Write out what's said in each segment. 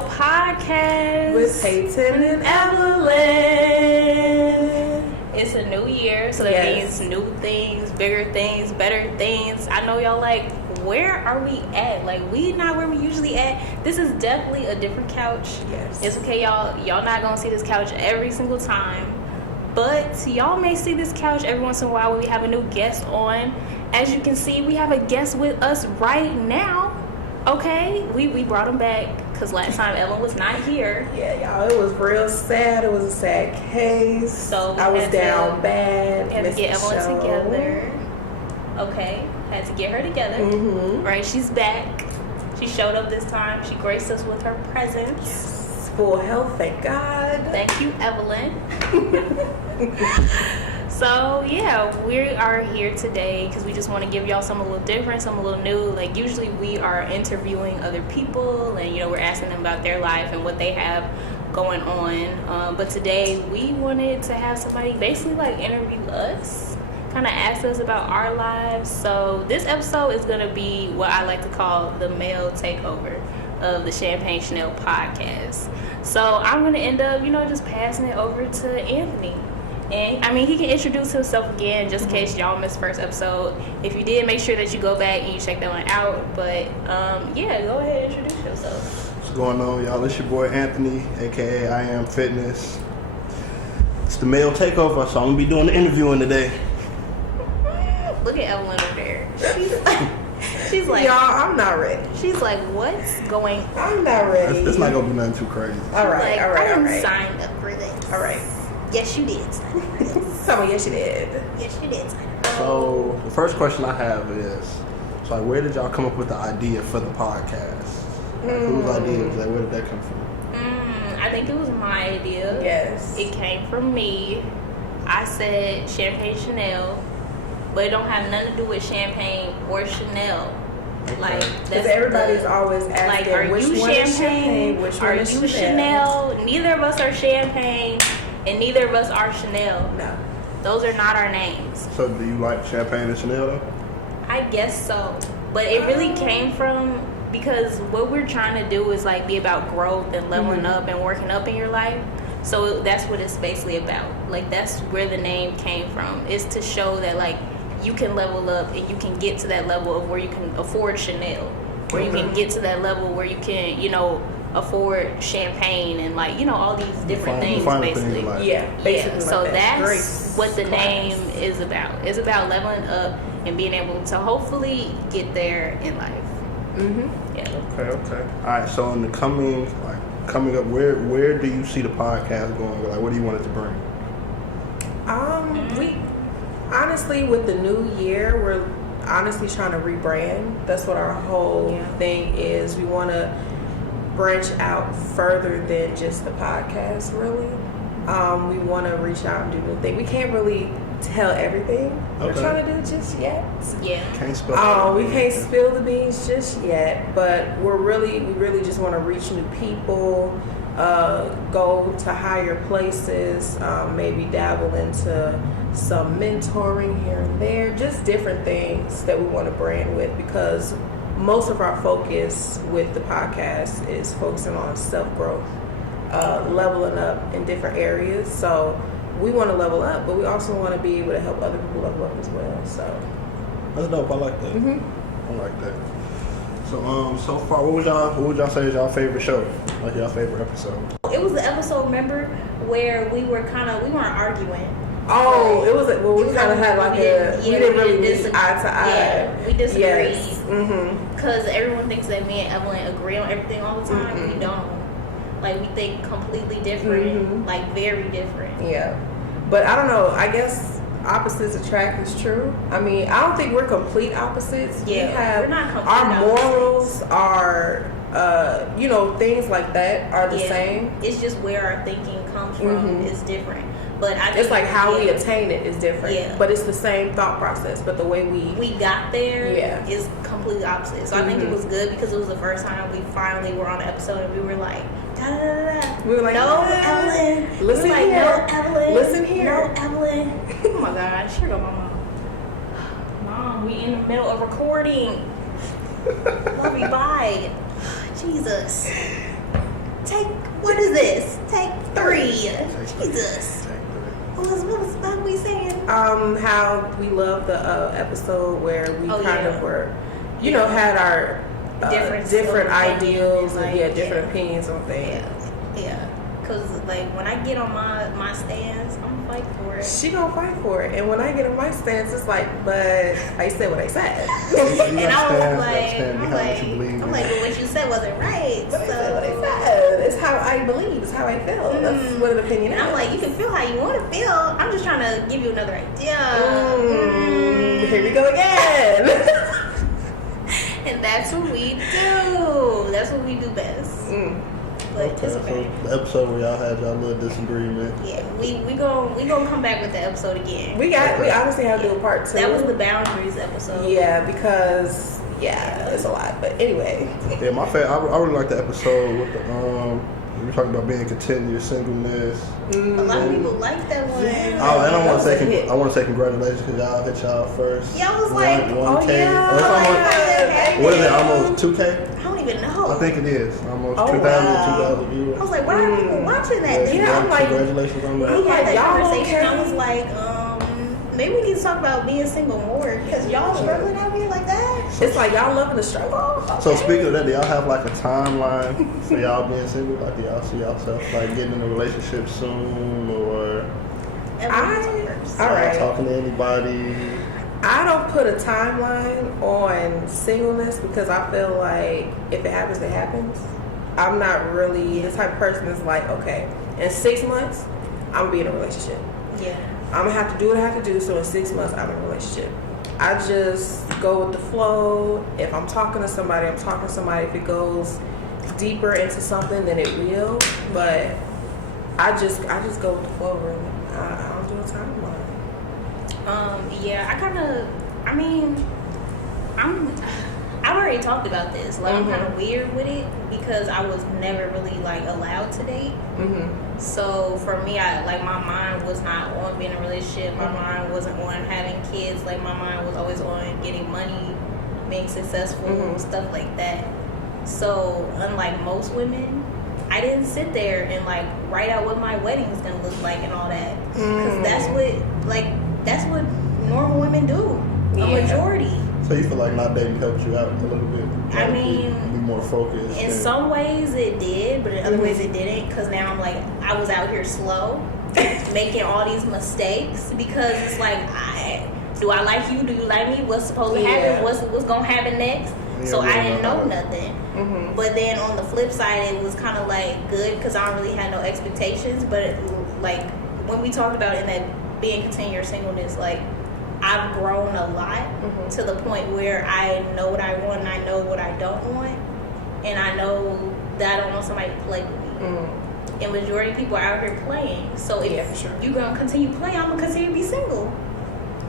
Chanel podcast with Paiton and Evelyn. It's a new year, so that means new things, bigger things, better things. I know y'all like, where are we at? Like, we not where we usually at. This is definitely a different couch. Yes. It's okay, y'all not gonna see this couch every single time, but y'all may see this couch every once in a while when we have a new guest on. As you can see, we have a guest with us right now. Okay, we brought him back because last time Evelyn was not here. Yeah, y'all, it was real sad. It was a sad case. So I was down bad. Had to get Evelyn together. Okay, had to get her together. Mm-hmm. Right, she's back. She showed up this time. She graced us with her presence. Yes. Full health, thank God. Thank you, Evelyn. So, yeah, we are here today because we just want to give y'all something a little different, something a little new. Like, usually we are interviewing other people and, we're asking them about their life and what they have going on. But today we wanted to have somebody basically, interview us, kind of ask us about our lives. So this episode is going to be what I like to call the male takeover of the Champagne Chanel podcast. So I'm going to end up, just passing it over to Anthony. And he can introduce himself again just in case y'all missed first episode. If you did, make sure that you go back and you check that one out. But go ahead and introduce yourself. What's going on, y'all? It's your boy Anthony, aka I Am Fitness. It's the male takeover, so I'm gonna be doing the interviewing today. Look at Evelyn over there. She's like, y'all, I'm not ready. She's like, what's going on? I'm not ready. It's not gonna be nothing too crazy. All right. I didn't sign up for this. All right. Yes, you did. Tell me, yes, you did. Yes, you did. So the first question I have is, where did y'all come up with the idea for the podcast? Whose idea was that? Where did that come from? I think it was my idea. Yes. It came from me. I said Champagne Chanel, but it don't have nothing to do with champagne or Chanel. Okay. Because everybody's always asking, are which you one is champagne? Which one is you Chanel? Neither of us are champagne. And neither of us are Chanel. No. Those are not our names. So do you like Champagne and Chanel though? I guess so. But it really came from, because what we're trying to do is be about growth and leveling up and working up in your life. So that's what it's basically about. That's where the name came from. Is to show that you can level up and you can get to that level of where you can afford Chanel. Where you can get to that level where you can, afford champagne and all these different things basically. Basically. So that's Grace what the class. name is about. It's about leveling up and being able to hopefully get there in life. Yeah. Okay. All right. So in the coming up, where do you see the podcast going? What do you want it to bring? We honestly, with the new year, we're honestly trying to rebrand. That's what our whole thing is. We want to branch out further than just the podcast, really. We want to reach out and do new things. We can't really tell everything we're trying to do just yet. Yeah. Can't spill we can't spill the beans just yet, but we really just want to reach new people, go to higher places, maybe dabble into some mentoring here and there, just different things that we want to brand with, because most of our focus with the podcast is focusing on self-growth, leveling up in different areas. So we want to level up, but we also want to be able to help other people level up as well. So that's dope. I like that. I like that. So far, what would y'all say is y'all favorite show? Y'all favorite episode? It was the episode, remember, where we weren't arguing. Oh, it was we kind of had we didn't really meet eye to eye. Yeah, we disagreed. Yes. Because everyone thinks that me and Evelyn agree on everything all the time. We don't. We think completely different, very different. Yeah, but I don't know. I guess opposites attract is true. I don't think we're complete opposites. Yeah, we're not complete our morals, our things like that are the same. It's just where our thinking comes from is different. But I think it's how we attain it is different. Yeah. But it's the same thought process. But the way we got there is completely opposite. So I think it was good because it was the first time we finally were on an episode and we were like, da da da da. We were like, no, Evelyn. Listen here. No, Evelyn. Listen here. No, Evelyn. Oh my God. Sure go, Mama. Mom, we in the middle of recording. Love you, bye. Jesus. 3. Jesus. What we saying? How we love the episode where we were, had our different ideals and different opinions on things. Yeah. Because, like, when I get on my stance, I'm going to fight for it. She going to fight for it. And when I get on my stance, it's like, but I said what I said. And I was like, but what you said wasn't right. But I said what I said. It's how I believe. It's how I feel. That's what an opinion is. And I'm like, you can feel how you want to feel. I'm just trying to give you another idea. Here we go again. And that's what we do. That's what we do best. But okay, it's okay. So the episode where y'all had y'all little disagreement. Yeah, we gonna come back with the episode again. We honestly have to do a part 2. That was the boundaries episode. Yeah, because it's a lot. But anyway. Yeah, my favorite. I really like the episode with the we were talking about being content in your singleness. A lot of people like that one. Oh, and I want to say congratulations because y'all hit y'all first. Yeah, I was like, 1K. yeah. What is it? Almost 2K? I don't even know. I think it is almost 2,000 viewers. I was like, why are people watching that? Yeah, I'm like, congratulations on that. We had that y'all conversation. okay? I was like, maybe we need to talk about being single more because y'all struggling out here like that. It's like y'all loving the struggle. Okay. So speaking of that, do y'all have like a timeline for y'all being single? Like, do y'all see yourself like getting in a relationship soon, or all right, talking to anybody? I don't put a timeline on singleness because I feel like if it happens, it happens. I'm not really the type of person that's like, okay, in 6 months, I'm gonna be in a relationship. Yeah. I'm gonna have to do what I have to do, so in 6 months, I'm in a relationship. I just go with the flow. If I'm talking to somebody, I'm talking to somebody. If it goes deeper into something, then it will. But I just go with the flow, really. I don't do a timeline. I've already talked about this. Like, I'm kind of weird with it because I was never really like allowed to date. So for me, my mind was not on being in a relationship. My mind wasn't on having kids. Like, my mind was always on getting money, being successful, stuff like that. So unlike most women, I didn't sit there and like write out what my wedding was gonna look like and all that, because that's what normal women do. A majority. So you feel like not dating helped you out a little bit? I mean, be more focused. In some ways it did, but in other ways it didn't, because now I'm like, I was out here slow, making all these mistakes, because it's like, do I like you? Do you like me? What's supposed to happen? What's gonna happen next? So I didn't know nothing. But then on the flip side, it was kind of like good because I don't really had no expectations. But like when we talked about in that being continued your singleness, like, I've grown a lot to the point where I know what I want and I know what I don't want, and I know that I don't want somebody to play with me. And majority of people are out here playing. So if you're gonna continue playing, I'm gonna continue to be single.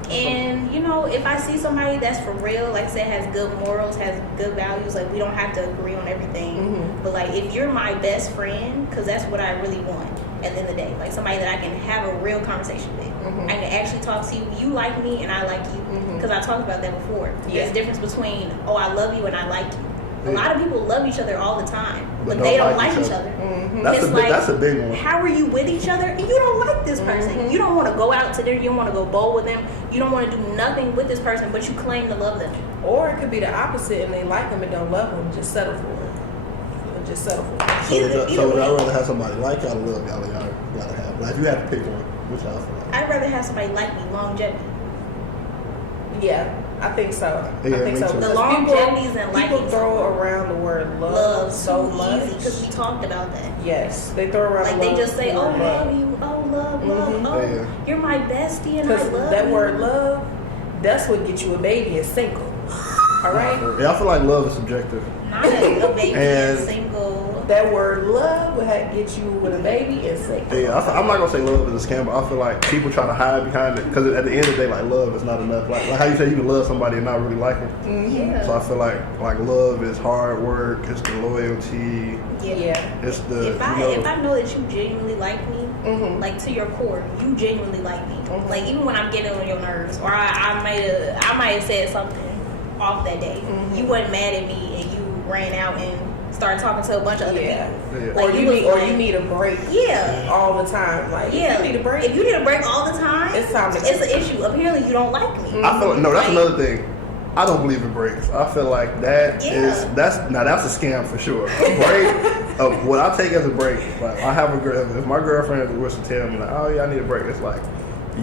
And if I see somebody that's for real, like I said, has good morals, has good values, like, we don't have to agree on everything. But like, if you're my best friend, because that's what I really want at the end of the day, like somebody that I can have a real conversation with. I can actually talk to you. You like me and I like you, because I talked about that before. There's a difference between, oh, I love you and I like you. A lot of people love each other all the time, but they don't like each other. That's a big one. How are you with each other and you don't like this person? You don't want to go out to dinner. You don't want to go bowl with them. You don't want to do nothing with this person, but you claim to love them. Or it could be the opposite, and they like them and don't love them. Just settle for it. Just settle for it. So would y'all rather have somebody like y'all or love y'all? Y'all gotta have. Like, if you had to pick one, which y'all feel like? I'd rather have somebody like me, longevity. Yeah. I think so. Yeah, I think so. The longevities and liking. People throw around the word love so much because we talked about that. Yes, they throw around. Like, they just say, "Oh, love you. Oh, love. Oh, you're my bestie, and I love you." Because that word love, that's what gets you a baby and single. All right. Yeah, I feel like love is subjective. Not a baby and single. That word love will get you with a baby and single. Yeah, I'm not gonna say love is a scam, but I feel like people try to hide behind it because at the end of the day, like, love is not enough. Like how you say you can love somebody and not really like them. Yeah. So I feel like love is hard work. It's the loyalty. Yeah. It's the. If I know that you genuinely like me, like to your core, you genuinely like me. Like, even when I'm getting on your nerves, or I might have said something off that day, you wasn't mad at me and you ran out and start talking to a bunch of other people. Yeah. Like, you need a break. Yeah. All the time. Like, yeah. if you need a break. If you need a break all the time, it's time to go. It's an issue. Apparently, you don't like me. I feel like, no, that's another thing. I don't believe in breaks. I feel like that's a scam for sure. A break, what I take as a break, like I have a girl. If my girlfriend was to tell me like, oh yeah, I need a break, it's like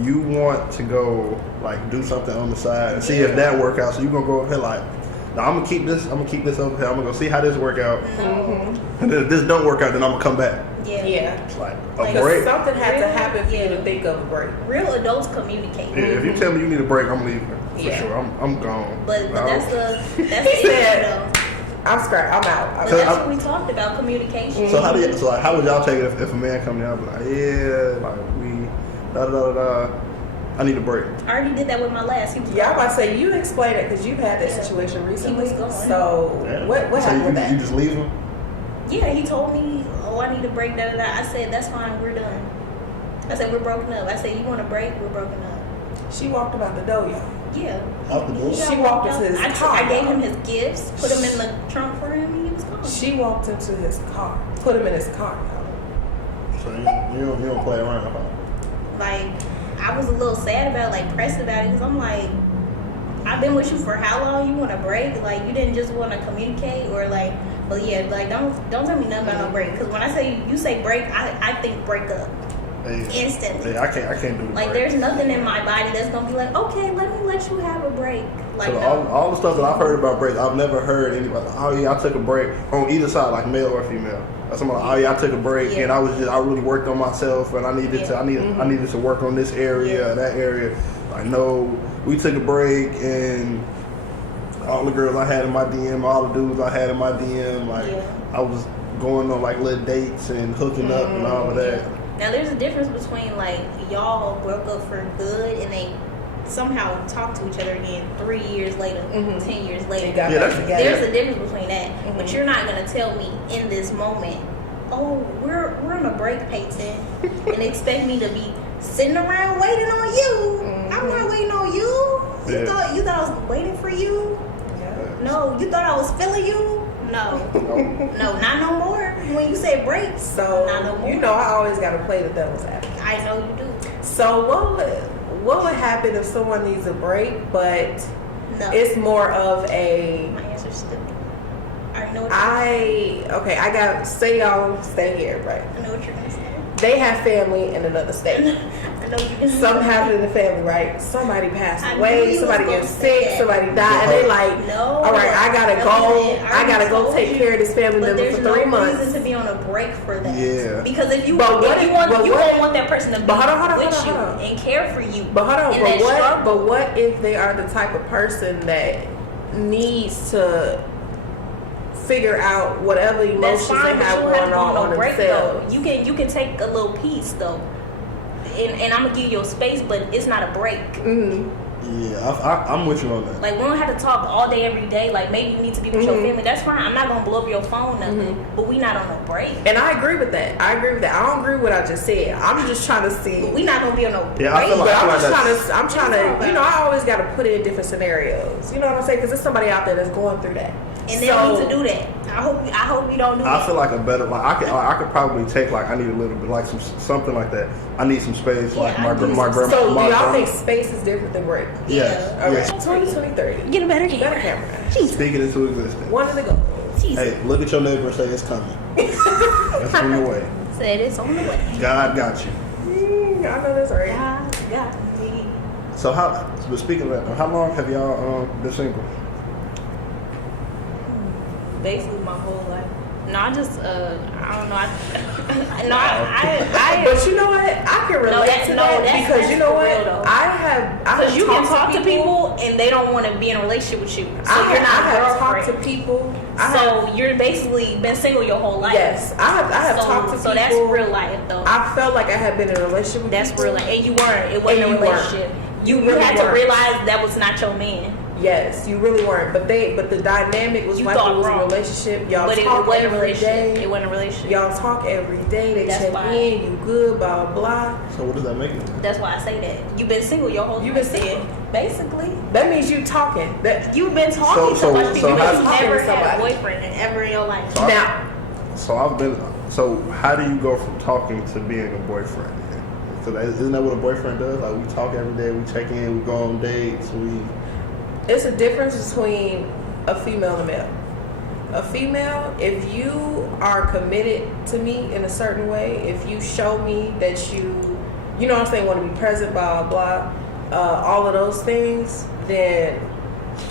you want to go like do something on the side and see if that work out. So you gonna go up here like, no, I'm gonna keep this over here. I'm gonna go see how this work out. Mm-hmm. And then if this don't work out, then I'm gonna come back. Yeah. It's like a break. Something had to happen for you to think of a break. Real adults communicate. Yeah, if you tell me you need a break, I'm leaving. For sure. I'm gone. But that's the he said, I'm scratched. I'm out. That's what we talked about, communication. So how would y'all take it if a man come down and be like, yeah, like we I need a break. I already did that with my last. He was I'm about to say, you explain it because you've had that situation recently. He was going. So what happened with that? You just leave him? Yeah, he told me, oh, I need a break. I said, that's fine, we're done. I said, we're broken up. I said, you want a break? We're broken up. She walked about the door, y'all. Yeah. Out the door? She walked into his car. I gave him his gifts, put him in the trunk for him, and he was gone. She walked into his car, put him in his car, y'all. So you don't play around, huh? Like, I was a little sad about it, like pressed about it, because I'm like, I've been with you for how long? You want a break? Like, you didn't just want to communicate, or like, but yeah, like don't tell me nothing about no break, because when I say you say break, I think break up. Instantly. I can't do it. Like, there's nothing in my body that's gonna be like, okay, let me let you have a break. Like, so no. all the stuff that I've heard about breaks, I've never heard anybody like, oh yeah, I took a break on either side, like male or female. That's somebody like, oh yeah, I took a break and I really worked on myself and I needed to work on this area, that area. Like, no, we took a break and all the girls I had in my DM, all the dudes I had in my DM, like I was going on like little dates and hooking up and all of that. Now, there's a difference between, like, y'all broke up for good and they somehow talk to each other again 3 years later, 10 years later. There's a difference between that. But you're not going to tell me in this moment, oh, we're on a break, Paiton, and expect me to be sitting around waiting on you. I'm not waiting on you. You thought I was waiting for you? No, you thought I was feeling you? No, not no more. When you say break, so not no more. You know, I always got to play the devil's advocate. I know you do. So what would happen if someone needs a break, but it's more of a? My answer's stupid. I already know what I got. Say y'all stay here, right? I know what you're gonna say. They have family in another state. I know you can. Something happened in the family, right? Somebody passed away, somebody gets sick, somebody died, and they like, all right, I gotta go. I gotta go take care of this family member for 3 months. There's no reason to be on a break for that. Yeah. Because if you won't want that person to be with you and care for you. But hold on. But what if they are the type of person that needs to figure out whatever emotions they have going on themselves? You can take a little piece though, and I'm gonna give you your space, but it's not a break. Yeah, I'm with you on that. Like, we don't have to talk all day every day. Like, maybe you need to be with your family. That's fine. I'm not gonna blow up your phone, nothing. But we not on a break. And I agree with that. I don't agree with what I just said. I'm just trying to see. But we not gonna be on a break. Yeah, I feel like I'm trying to. You know, I always got to put it in different scenarios. You know what I'm saying? Because there's somebody out there that's going through that. And they don't need to do that. I hope you don't do that. I feel like a better, like I could probably take, like, I need a little bit, like something like that. I need some space, like my grandma. So do y'all think space is different than break? Yes. Okay. 2023. Get a better camera. Speaking into existence. One of the goals. Hey, look at your neighbor and say it's coming. It's on the way. Said it's on the way. God got you. I know that's right. God got me. So but speaking of that, how long have y'all been single? Basically my whole life. No, I just I don't know. But you know what? I can relate to that because you know what? Because you can talk to people and they don't want to be in a relationship with you. So you're not I have talked to people. So you're basically been single your whole life. Yes, I have talked to people. So that's real life though. I felt like I had been in a relationship with that's people. real life. And you weren't. It wasn't a relationship. You really had to realize that was not your man. Yes, you really weren't. But the dynamic was You like thought it was wrong. a relationship. Y'all But it talk wasn't a every relationship. day. It wasn't a relationship. Y'all talk every day. They That's check why. in. You good? Blah blah. So what does that make it? That's why I say that. You've been single your whole You've life. been single. Basically. That means you talking. That You've been talking So- to much so people. how- You've never Talking to had a somebody. boyfriend and ever in your life. So now. So how do you go from talking to being a boyfriend? So isn't that what a boyfriend does? Like we talk every day, we check in, we go on dates, It's a difference between a female and a male. A female, if you are committed to me in a certain way, if you show me that you know what I'm saying, want to be present, blah, blah, all of those things, then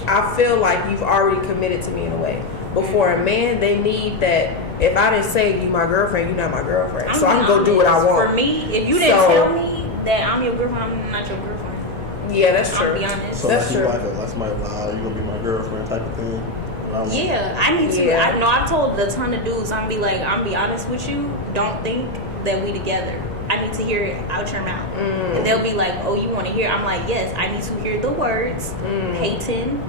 I feel like you've already committed to me in a way. But for a man, they need that. If I didn't say you my girlfriend, you're not my girlfriend. So I can go do what I want. For me, if you didn't tell me that I'm your girlfriend, I'm not your girlfriend. Yeah, that's true. I'll be honest. so That's like true. that's my you're gonna be my girlfriend type of thing. Yeah, I need to. Yeah. I know I've told a ton of dudes. I'm be honest with you. Don't think that we together. I need to hear it out your mouth, and they'll be like, "Oh, you want to hear?" I'm like, "Yes, I need to hear the words, Paiton,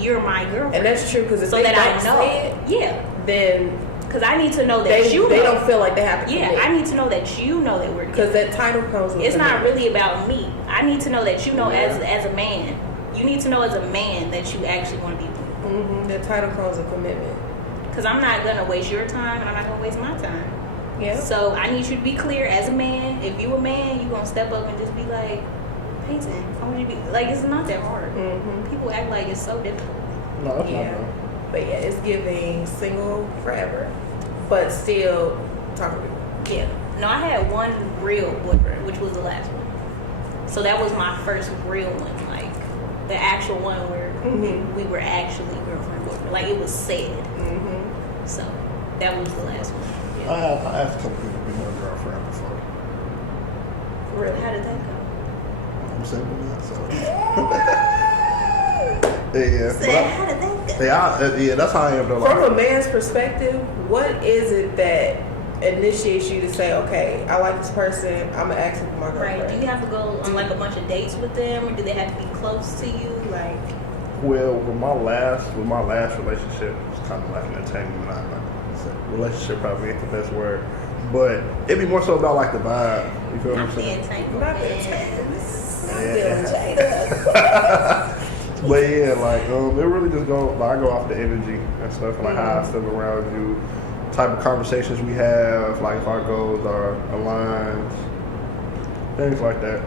you're my girlfriend." And that's true because if so they that don't I know, say it, yeah, then because I need to know that they you. they know. don't feel like they have to Yeah, commit. I need to know that you know that we're together. Because that title comes with It's not commitment. really about me. I need to know that you know Yeah. as a man. You need to know as a man that you actually want to be with me. That title comes with commitment. Because I'm not going to waste your time and I'm not going to waste my time. Yeah. So I need you to be clear as a man. If you a man, you're going to step up and just be like, Paiton, I want you to be like, it's not that hard. People act like it's so difficult. No, that's Yeah. not bad. But yeah, it's giving single forever, but still talking to people. Yeah. No, I had one real boyfriend, which was the last one. So that was my first real one, like the actual one where we were actually girlfriend boyfriend. Like it was said. So that was the last one. I Yeah. have asked a couple people to be my girlfriend before. Really? How did that go? I'm single now, so yeah. Said, how did that go? Yeah, that's how I am though. Like, From a man's perspective, what is it that initiates you to say, okay, I like this person, I'm gonna ask him for my girlfriend? Right. Do you have to go on like a bunch of dates with them, or do they have to be close to you? Like, well, with my last relationship, it was kind of like an entanglement. Relationship probably ain't the best word, but it'd be more so about like the vibe. You feel what I'm not the saying? entanglement. Not the entanglements. Not Yeah. the Jada. But yeah, like it really just go. Like I go off the energy and stuff, like how I feel around you, type of conversations we have, like if our goals are aligned, things like that.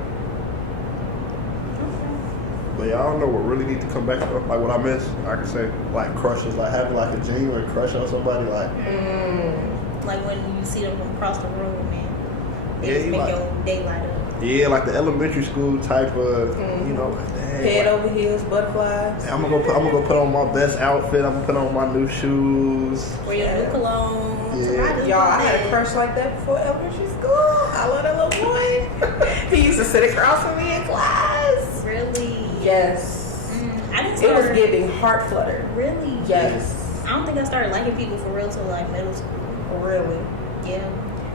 But yeah, I don't know what really need to come back though. Like what I miss, I could say like crushes, like having like a genuine crush on somebody, like Like when you see them from across the room and Yeah, they just you make like- your day light up. yeah, like the elementary school type of, you know, like dang, Head like, over heels, butterflies. I'm gonna go put on my best outfit. I'm gonna put on my new shoes. Wear your new cologne. Yeah. Y'all, I had a crush like that before elementary school. I love that little boy. He used to sit across from me in class. Really? Yes. I didn't It start. was giving heart flutter. Really? Yes. I don't think I started liking people for real till like middle school. Really. Yeah.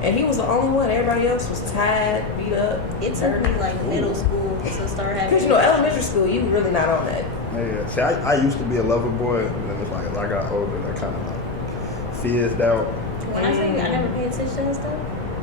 And he was the only one. Everybody else was tired, beat up. It took me like middle school to start having. Because, you know, elementary school, you really not on that. Yeah, see, I used to be a lover boy, and then it's like as I got older, that kind of like fizzed out. When I say I never paid attention to that stuff,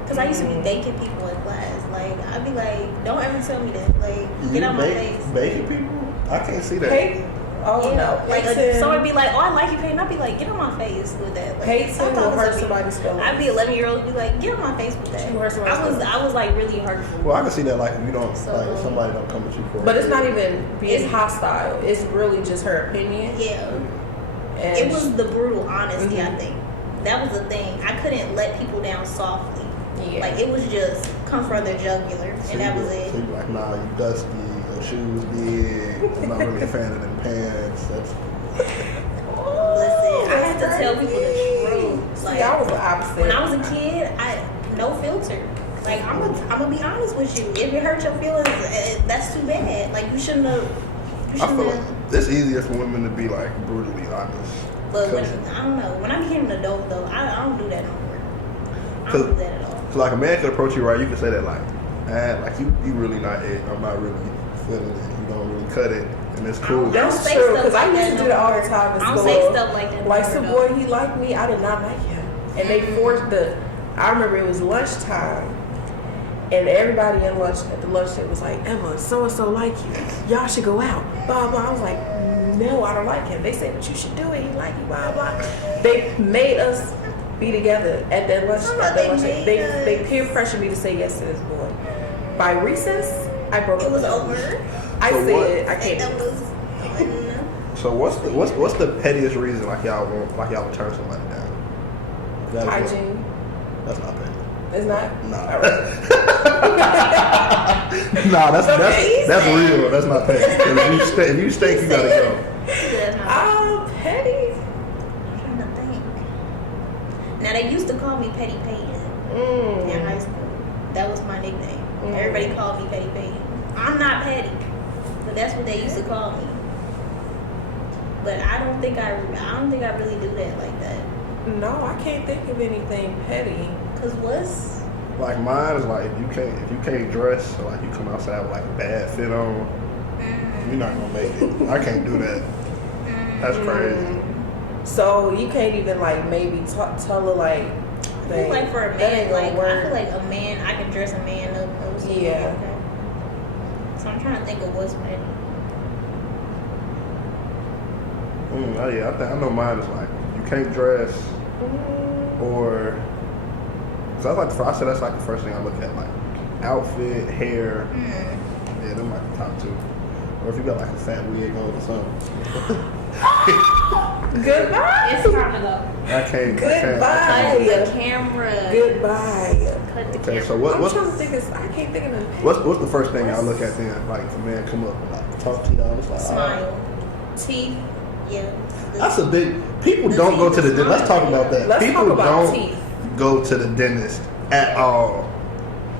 because I used to be baking people in class. Like I'd be like, don't ever tell me that. Like get out my face. Baking people? I can't see that. Peyton? Oh, Yeah, no. like Peyton, someone would be like, "Oh, I like you, Peyton." I'd be like, "Get on my face with that." Like, Peyton stop will talking hurt to me. somebody's feelings. I'd be 11-year-old, be like, "Get on my face with that." She will hurt somebody's feelings. I was like really hurtful. Well, I can see that like if you don't So- like if somebody don't come at you for. But it's not even being It's- hostile. It's really just her opinion. Yeah, And it was the brutal honesty. I Mhm. think that was the thing. I couldn't let people down softly. Yeah. Like it was just come for the jugular, and that was it. So you be like, nah, you dusty. Your shoes big. I'm not really a fan of them pants. That's Listen, I had to tell people the truth. See, I was the opposite. When I was a kid, no filter. Like I'm gonna be honest with you. If it hurt your feelings, that's too bad. Like you shouldn't have. You I shouldn't feel have. like it's easier for women to be like brutally honest. But when, 'Cause- I don't know. When I became an adult, though, I don't do that no more. I Cause- don't do that at all. So like a man could approach you right, you could say that like, man, like you really not it. I'm not really feeling it. You don't really cut it. and it's cool. That's say true, stuff because I like used that to do that all the no time in I school. don't say stuff like that. Like no some more, boy, he liked me. I did not like him, and they forced I remember it was lunchtime, and everybody at the lunch table was like, Emma, so and so like you. Y'all should go out. Blah blah. I was like, no, I don't like him. They said, but you should do it. He like you. Blah blah. They made us be together at that lunch. They peer pressured me to say yes to this boy. By recess, I broke up. It was with him. over. I So said what- I can't. It was. So what's the pettiest reason like y'all would turn somebody down? Hygiene. That's not petty. It's not. Nah. All right. Nah, that's real. That's not petty. If you stink, you gotta go. Petty. I'm trying to think. Now they used to call me Petty Paiton in high school. That was my nickname. Everybody called me Petty Paiton. I'm not petty, but that's what they used to call me. But I don't think I really do that like that. No, I can't think of anything petty. Cause what's Like mine is like if you can't dress, or like you come outside with like a bad fit on, you're not gonna make it. I can't do that. That's crazy. So you can't even like maybe tell her like. I feel like for a man, like I feel like a man, I can dress a man up. Yeah. Okay. So I'm trying to think of what's petty. Oh yeah, I know mine is like you can't dress, or because I said that's like the first thing I look at, like outfit, hair. Yeah, them like the top two. Or if you got like a fat wig on or something. Goodbye. It's time to go. I can't. Goodbye. Cut the camera. Goodbye. Cut the Okay, camera. so I'm what's trying to think of. I can't think of it. what's the first thing I look at then? Like if a man come up and like talk to y'all, it's like Smile. Teeth. Yeah. That's a big. People don't go to the dentist. Let's talk about that. Let's People talk about don't teeth. go to the dentist at all.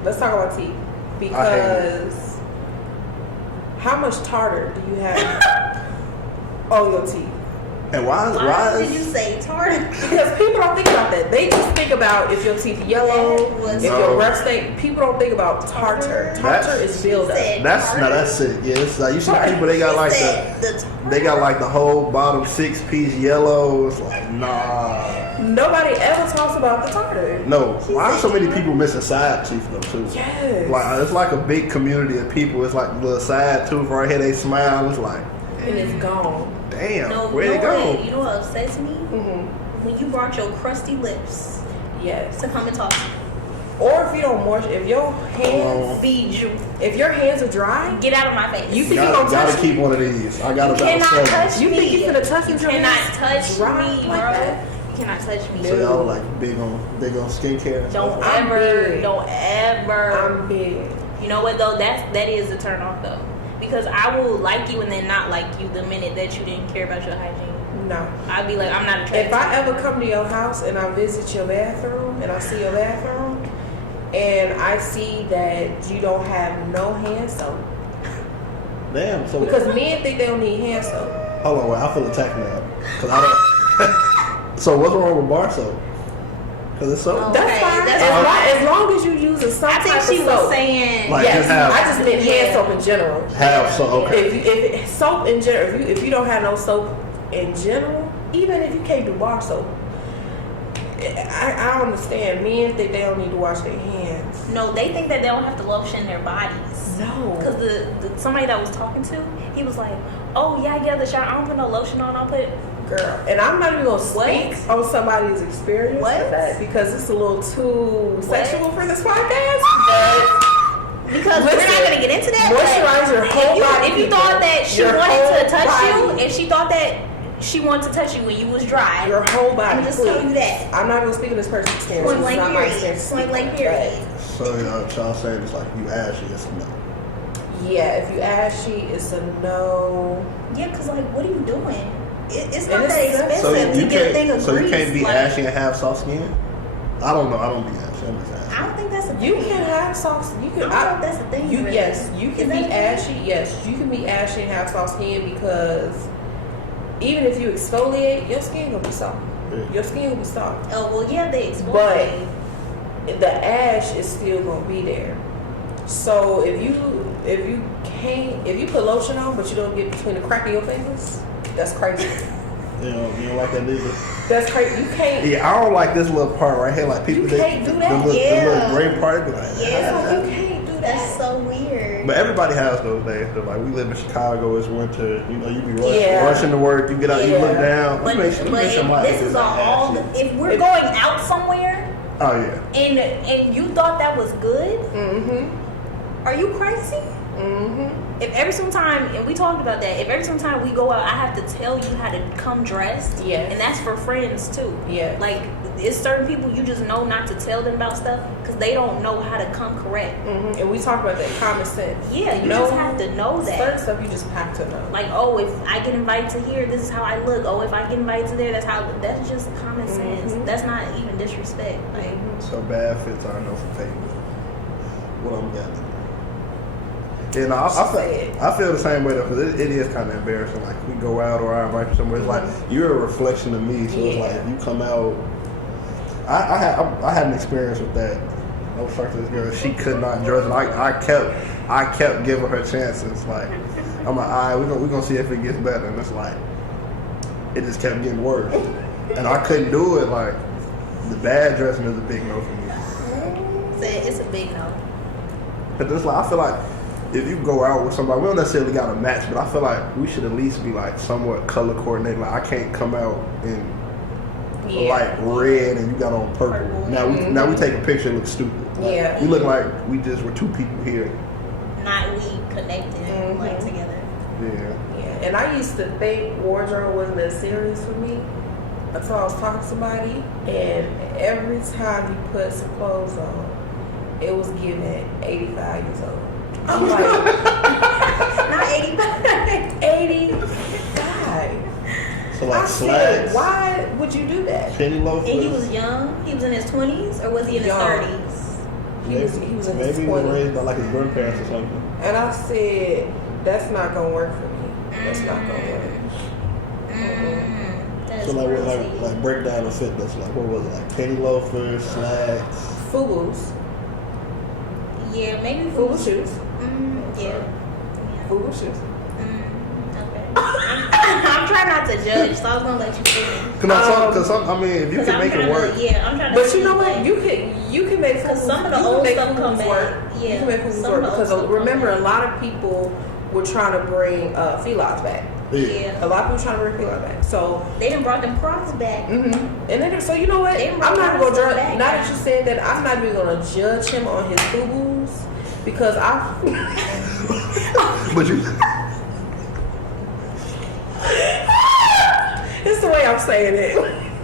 Let's talk about teeth because how much tartar do you have on your teeth? And why Why is did you say tartar? Because people don't think about that. They just think about if your teeth yellow, if your breath stink. People don't think about tartar. Tartar is buildup. that's it. Yeah, it's like you see people they got like the whole bottom 6-piece yellow. It's like nah. Nobody ever talks about the tartar. No. Why are so many people missing side teeth though too? Yes. Like it's like a big community of people. It's like the side tooth right here. They smile. It's like And it's gone. damn. No, Where'd it go? You know what upsets me? When you brought your crusty lips Yes. to come and talk to me. Or if you don't if your hands, Feed you. if your hands are dry, Get out of my face. you think you gonna touch Gotta keep me? one of these. I got You about cannot 7. touch You me. think you finna touch You until cannot it's touch dry me, like bro. that? You cannot touch me. So y'all like big on skincare. and Don't stuff? I'm big. don't ever. I'm big. You know what though? That is a turn off though, because I will like you and then not like you the minute that you didn't care about your hygiene. No. I'd be like, I'm not attracted. If I ever come to your house and I visit your bathroom and I see your bathroom and I see that you don't have no hand soap, Damn. So because men think they don't need hand soap. hold on, wait, I feel attacked now. Cause I don't. So what's wrong with bar soap? Cause it's soap. Oh. That's Okay, fine. that's As long as you use some I type think of she soap. was saying. Like, Yes, just have- I just meant hand Yeah. soap in general. Have soap. Okay. If soap in general, if you don't have no soap in general, even if you can't do bar soap, I understand. Men think they don't need to wash their hands. No, they think that they don't have to lotion their bodies. No. Because the somebody that was talking to, he was like, "Oh yeah, I get out the shower. I don't put no lotion on. I'll put." Girl, and I'm not even gonna speak on somebody's experience with that because it's a little too sexual for this podcast. Because we're not gonna get into that. Moisturize your whole body. If you thought that she Your wanted whole to touch you, body. if she thought that she wanted to touch you when you was dry, Your whole body. I'm just please. telling you that. I'm not even speaking this person's experience. Point This is blank not my period. experience. Point blank period. So y'all saying it's like you ashy, it's a no. Yeah, if you ashy, it's a no. Yeah, because like, what are you doing? It's And not it's that expensive So to you get a thing can't. of So you grease. can't be like, ashy and have soft skin. I don't know. I don't be ashy. I'm just asking. I don't think that's a thing. You can have soft. You I can. don't know if that's a thing. You really. yes, you can Is be that a thing? ashy. Yes, you can be ashy and have soft skin because even if you exfoliate, your skin gonna be soft. Yeah. Your skin will be soft, Oh well, yeah, they exfoliate. but the ash is still gonna be there. So if if you put lotion on but you don't get between the crack of your fingers, that's crazy. You don't like that neither? That's crazy. You can't. Yeah, I don't like this little part right here. Like people, You can't do that. The little gray part. Be like, Yeah, you can't do that. That's so weird. But everybody has those days. Though. Like we live in Chicago, it's winter. You know, you be Yeah. rushing to work. You get out, you look down. But, This is all. If we're going out somewhere, oh yeah. and you thought that was good, Mm-hmm. are you crazy? Mm-hmm. If every single time, and we talked about that, if every single time we go out, I have to tell you how to come dressed. Yes. And that's for friends too. Yes. Like, it's certain people you just know not to tell them about stuff because they don't know how to come correct. Mm-hmm. And we talked about that common sense. Yeah, you just have to know that. Certain stuff you just have to know. Like, oh, if I get invited to here, this is how I look. Oh, if I get invited to there, that's just common sense. That's not even disrespect. Like, So bad fits I know for Paiton. What I'm getting. And I feel the same way though, because it is kind of embarrassing. Like we go out or I invite you somewhere, it's like you're a reflection of me. So it's like if you come out, I had an experience with that. I was talking to this girl, she could not dress, and I kept giving her chances. Like I'm like, all right, we're gonna see if it gets better, and it's like it just kept getting worse, and I couldn't do it. Like the bad dressing is a big no for me. It's a big no. But it's like I feel like. If you go out with somebody, we don't necessarily got a match, but I feel like we should at least be like somewhat color coordinated. Like I can't come out in like red and you got on purple. Now we take a picture, it looks stupid. Like, you look like we just were two people here. Not we connected like together. Yeah. And I used to think wardrobe wasn't that serious for me until I was talking to somebody, and every time you put some clothes on, it was giving 85 years old. I'm like, Not 85. 85. So like I slacks. said, why would you do that? Penny loafers. And he was young. He was in his 20s, or was he in his Young. 30s? He was in his maybe he was 20s. raised by like his grandparents or something. And I said, that's not gonna work for me. That's not gonna work. That's So like crazy. like break down the fitness. Like what was it? Like penny loafers, slacks. Fubu's. Yeah, maybe Fubu shoes. Yeah. Fubu shoes. Okay. I'm trying not to judge, so I was gonna let you finish. Cause I mean, if you can make it work. Yeah, I'm trying to. But you know what? You can make Because Fubu's. some of the you old can make stuff come Fubu's back. work. Yeah, You can make Fubu's some work of the old because stuff come remember back. a lot of people were trying to bring felines back. Yeah. A lot of people trying to bring felines back. So. They done brought them Crocs back. And then, so you know what? They I'm brought not gonna stuff judge. back Now now. that you said that, I'm not even gonna judge him on his Fubu's because But you. It's the way I'm saying it.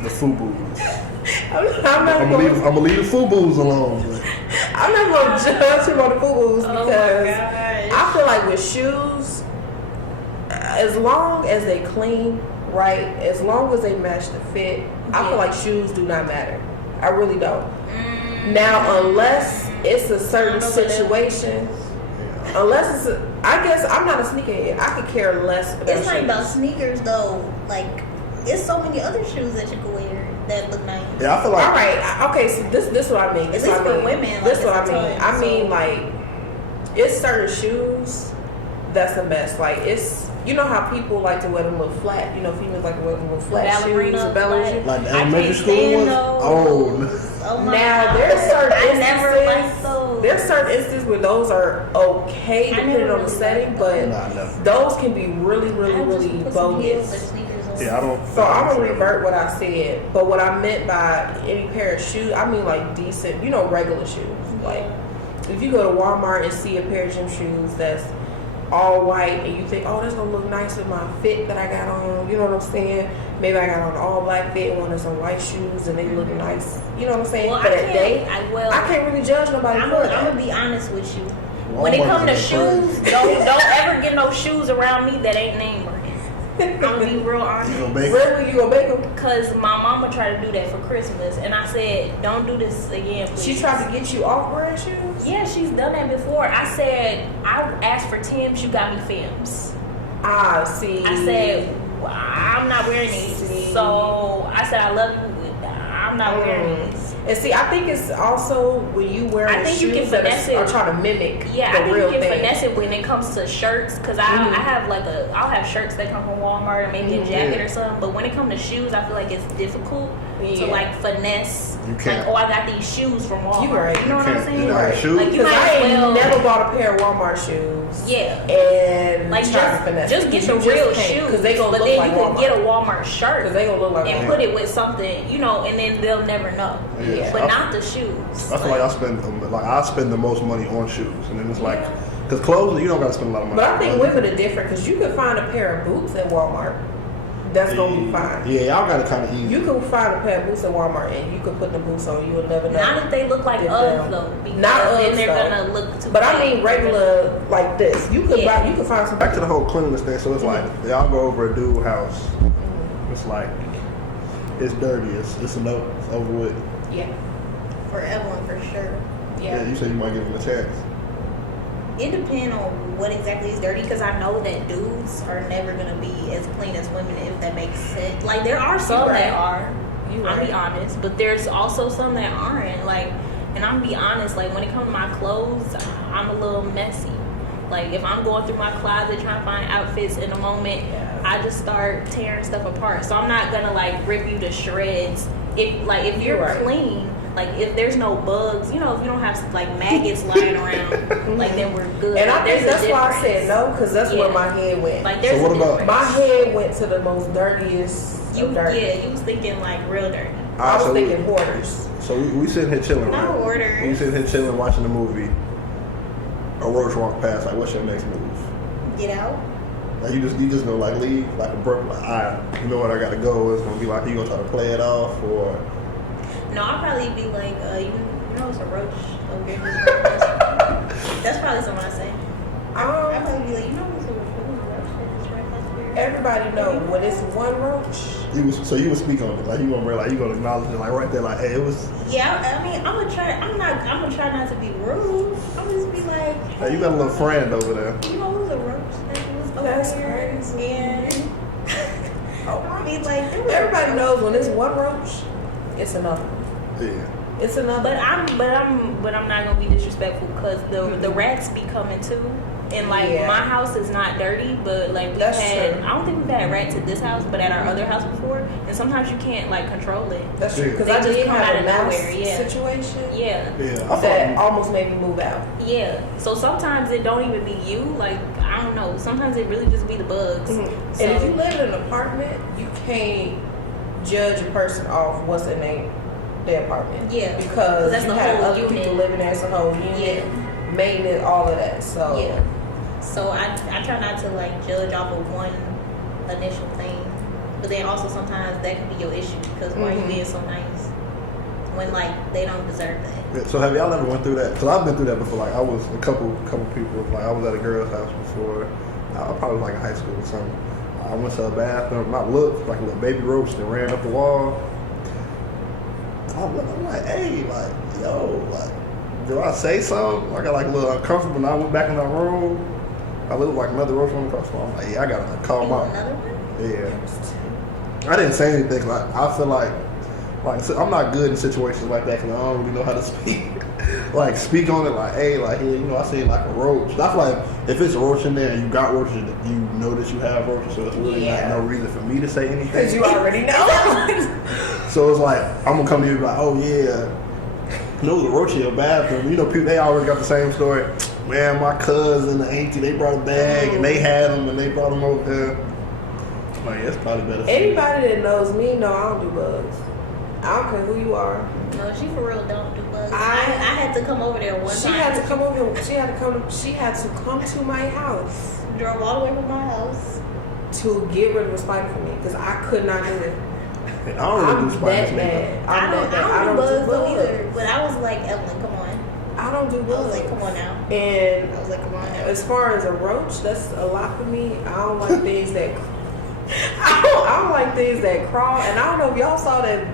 The FUBUs. I'm not I'm gonna leave the FUBUs alone. But. I'm not gonna judge him on the Fubu's Oh my because gosh. I feel like with shoes, as long as they clean, right, as long as they match the fit, I feel like shoes do not matter. I really don't. Now, unless it's a certain situation, unless it's I guess I'm not a sneakerhead. I could care less about It's not shoes. about sneakers though. Like, there's so many other shoes that you can wear that look nice. Yeah, I feel like. All right, okay. So this what I mean. At This least what I for mean. women, This like, what I it's mean. a ton, I mean, so- like, it's certain shoes that's a mess. Like, it's you know how people like to wear them little flat. You know, females like to wear them little flat Ballerina shoes, ballerina shoes. Like the I elementary can't school stand ones? those. Oh my Now God. there's certain I never liked instances. those. There's certain instances where those are okay I depending never on the really setting, liked but Nah, never. those can be really, really, I just really put some heels or bogus. sneakers on. Yeah, I don't. So I'm gonna revert what I said, but what I meant by any pair of shoes, I mean like decent, you know, regular shoes. Like if you go to Walmart and see a pair of gym shoes that's all white and you think, oh, that's gonna look nice with my fit that I got on, you know what I'm saying? Maybe I got on all black fit, one of some white shoes, and they look nice. You know what I'm saying? Well, but I that day, can't. I can't really judge nobody I'm for gonna that. be honest with you. Walmart When it comes to is shoes, crazy. don't ever get no shoes around me that ain't name brand. I'm gonna be real honest. You gonna bake? Really, you gonna bake them? Cause my mama tried to do that for Christmas, and I said, "Don't do this again, please." She tried to get you off-brand shoes? Yeah, she's done that before. I said, I asked for Tim's, you got me Fims. Ah, see. I said, well, I'm not wearing these. See. So I said, I love you. I'm not wearing these. And see, I think it's also when you wear I think you shoes can that finesse it. are trying to mimic Yeah, the I think real you can thing. finesse it when it comes to shirts, because I have I'll have shirts that come from Walmart or maybe a jacket or something, but when it comes to shoes, I feel like it's difficult to like finesse. You can't. Like, oh, I got these shoes from Walmart. You right. You know what I'm saying? You know, shoes. Like, you Because might I as ain't well never bought a pair of Walmart shoes. Yeah. And Like, try to finesse just it. get You some just real can't, shoes, 'cause they gonna but look then like you can Walmart. get a Walmart shirt Because they gonna look like and Walmart. put it with something, you know, and then they'll never know. Yeah. But not the shoes. I feel like I spend the most money on shoes, and then it's like, because clothes you don't gotta spend a lot of money. But I think women are different because you can find a pair of boots at Walmart. That's gonna be fine. Yeah, y'all got it kind of easy. You can find a pair of boots at Walmart and you can put the boots on. You'll never know. Not if they look like Get Uggs down. though, because Not then Uggs, they're though. gonna look too. But I big. mean regular like this. You could Yeah. buy. You can find some. Back to the whole cleanliness thing. So it's like y'all go over a dude's house. It's like it's dirty. It's a no. It's over with. Yeah. For Evelyn, for sure. Yeah, you said you might give him a chance. It depends on what exactly is dirty, because I know that dudes are never gonna be as clean as women, if that makes sense. Like, there are some right. that are. You I'll right. be honest, but there's also some that aren't. Like, and I'm be honest. Like, when it comes to my clothes, I'm a little messy. Like, if I'm going through my closet trying to find outfits in a moment, I just start tearing stuff apart. So I'm not gonna like rip you to shreds. If you're right. clean, like if there's no bugs, you know, if you don't have like maggots lying around, like then we're good. And I think There's a that's why I said difference. no, because that's where Yeah. my head went. Like, there's So what a about- difference. My head went to the most dirtiest. You of dirty. you was thinking like real dirty. I was so thinking hoarders. So we sitting here chilling, Not right? hoarders. We sitting here chilling, watching the movie. A roach walk past. Like, what's your next move? Get out. Like, you just gonna like leave like a broke. Like, you know what, I gotta go. It's gonna be like you gonna try to play it off, or No, I'll probably be like, you know, it's a roach over here. That's probably something I say. I'll probably be like, you know, it's a roach right there. Everybody know when it's one roach. you would speak on it. Like, you gonna realize, you gonna acknowledge it, like right there, like, hey, it was. Yeah, I mean, I'm gonna try not to be rude. I'm just be like, Hey, you got a little friend over there. you know, it was a roach that was over That's here, crazy. and I mean, like, there was a Everybody roach. knows when it's one roach, it's enough. Yeah. It's enough. But I'm not gonna be disrespectful, because the rats be coming too. And like, Yeah. my house is not dirty, but like That's I true. don't think we've had rats at this house, but at our other house before. And sometimes you can't like control it. That's true. Because They I just did come have out a of mouse nowhere, yeah. situation Yeah, Yeah. that almost made me move out. yeah. So sometimes it don't even be you. Like, I don't know. Sometimes it really just be the bugs. So, And if you live in an apartment, you can't judge a person off what's in their apartment. Yeah. Because That's you the have whole other people unit. living there, it's a whole unit, Yeah. maintenance, all of that. So yeah. So I try not to like judge off of one initial thing, but then also sometimes that could be your issue, because why you being so nice when like they don't deserve that. Yeah, so have y'all ever went through that? Because I've been through that before. Like, I was a couple people. Like, I was at a girl's house before. I probably was like in high school or something. I went to a bathroom. I looked like a little baby roach that ran up the wall. I'm like, hey, like, yo, like, do I say something? I got like a little uncomfortable, and I went back in my room. I looked like another roach on the cross. I'm like, yeah, I gotta call You my. want another one? Yeah. I didn't say anything. Like, I feel like so I'm not good in situations like that, because I don't really know how to speak. Like, speak on it, like, hey, like, yeah, you know, I seen like a roach. I feel like if it's a roach in there and you got roaches, you know that you have roaches, so it's really not no reason for me to say anything. because you already know. So it's like, I'm gonna come to you and be like, oh yeah, no, the roach in your bathroom. You know, people, they always got the same story. Man, my cousin, the auntie, they brought a bag and they had them and they brought them over there. I'm like, that's probably better. Anybody that knows me know I don't do bugs. I don't care who you are. No, she for real don't do bugs. I- I had to come over there one She time. had to come over. She had to come to my house Drove all the way from my house. to get rid of a spider for me because I could not do it. And I don't really I'm do spiders that neither. bad. I'm that bad. I don't do do bugs either. bugs. But I was like, Evelyn, come on. I don't do I bugs. was like, come on now. And I was like, come on now. as far as a roach, that's a lot for me. I don't like things that. I don't like things that crawl. And I don't know if y'all saw that.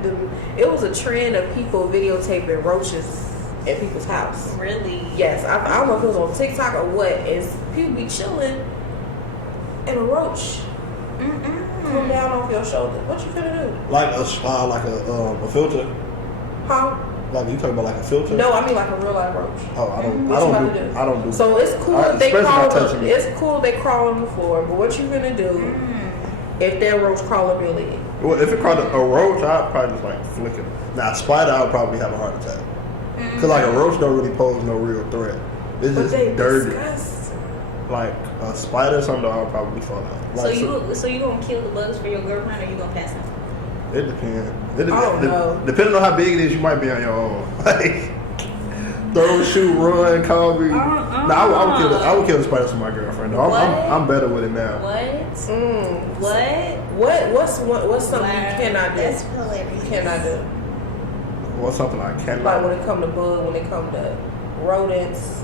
It was a trend of people videotaping roaches at people's house. Really? Yes, I don't know if it was on TikTok or what. Is people be chilling and a roach come down off your shoulder. What you finna do? Like a filter. Huh? Like you talking about like a filter? No, I mean like a real life roach. Oh, I don't. What I you don't about do. to do? I don't do. So it's cool if they especially crawl not up. touching me. It's cool if they crawl on the floor, but what you gonna do if that roach crawl up your leg? Well, if it caught a roach, I'd probably just like flick it. Now, a spider, I would probably have a heart attack. Cause like a roach don't really pose no real threat. It's But just they dirty. disgusting. Like a spider or something, I'll probably fall out. Like, So you gonna kill the bugs for your girlfriend, or you gonna pass them? It depends. It I don't know. Depending on how big it is, you might be on your own. Like throw, shoot, run, call me. Nah, I would kill the spider for my girlfriend. No, I'm better with it now. What? What's something you cannot do? That's hilarious. You cannot do. What's something I cannot? Like when it come to bug, when it come to rodents.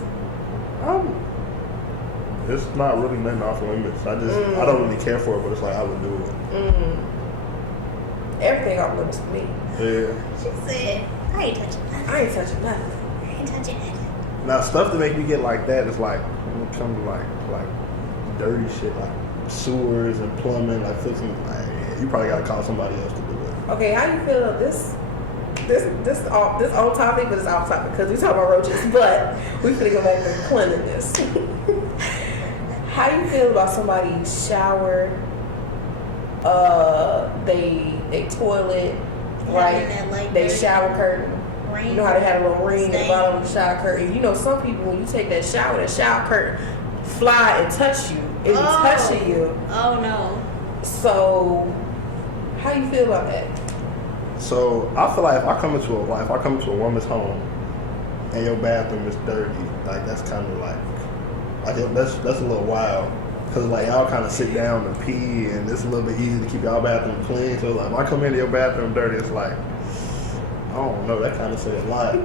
It's not really nothing off limits. I don't really care for it, but it's like I would do it. Everything off limits to me. Yeah. She said, I ain't touching nothing. I ain't touching nothing. I ain't touching it. Now stuff that make me get like that is like when it comes to like dirty shit like sewers and plumbing, like fixing. Like, you probably gotta call somebody else to do it. Okay, how you feel about this on topic, but it's off topic because we talk about roaches, but we finna go back to cleanliness. How you feel about somebody shower, they toilet, right? That, like, they dirty shower curtain. ring. You know how they had a little ring at the Stain. bottom of the shower curtain. You know some people when you take that shower curtain fly and touch you. It be touching you. Oh no. So how you feel about that? So I feel like if I come into a woman's home and your bathroom is dirty, like that's kind of like that's a little wild. Cause like y'all kind of sit down and pee, and it's a little bit easy to keep y'all bathroom clean. So like, if I come into your bathroom dirty, it's like, I don't know. That kind of say a lot.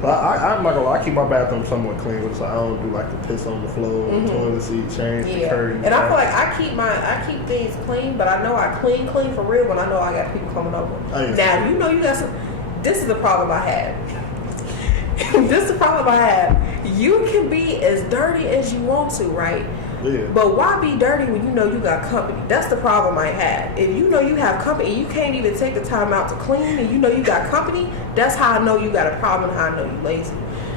But I'm not gonna lie, I keep my bathroom somewhat clean, but it's like I don't do like the piss on the floor, the toilet seat, change the curtain. And I feel like I keep things clean, but I know I clean for real when I know I got people coming over. Now you know you got some. This is the problem I have. This is the problem I have. You can be as dirty as you want to, right? Yeah. But why be dirty when you know you got company? That's the problem I have. If you know you have company and you can't even take the time out to clean and you know you got company, that's how I know you got a problem and how I know you lazy.